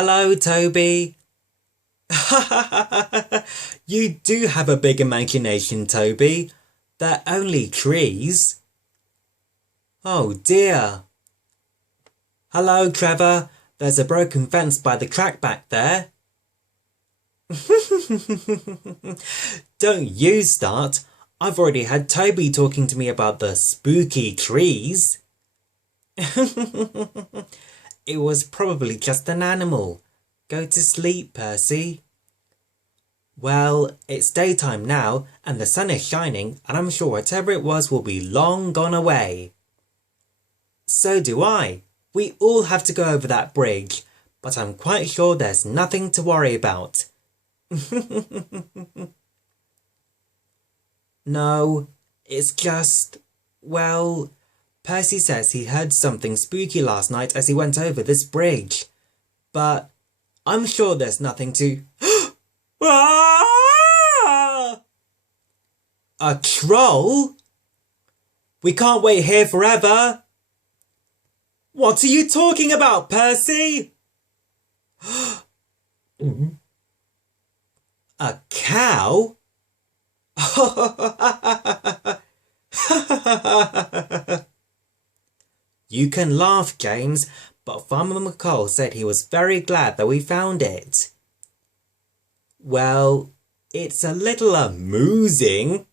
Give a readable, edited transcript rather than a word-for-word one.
Hello, Toby. You do have a big imagination, Toby. They're only trees. Oh dear. Hello, Trevor. There's a broken fence by the track back there. Don't you start. I've already had Toby talking to me about the spooky trees. It was probably just an animal. Go to sleep, Percy. Well, it's daytime now, and the sun is shining, and I'm sure whatever it was will be long gone away. So do I. We all have to go over that bridge, but I'm quite sure there's nothing to worry about. No, it's just, well, Percy says he heard something spooky last night as he went over this bridge. But I'm sure there's nothing to... Ah! A troll? We can't wait here forever. What are you talking about, Percy? A cow? You can laugh, James, but Farmer McColl said he was very glad that we found it. Well, it's a little amusing.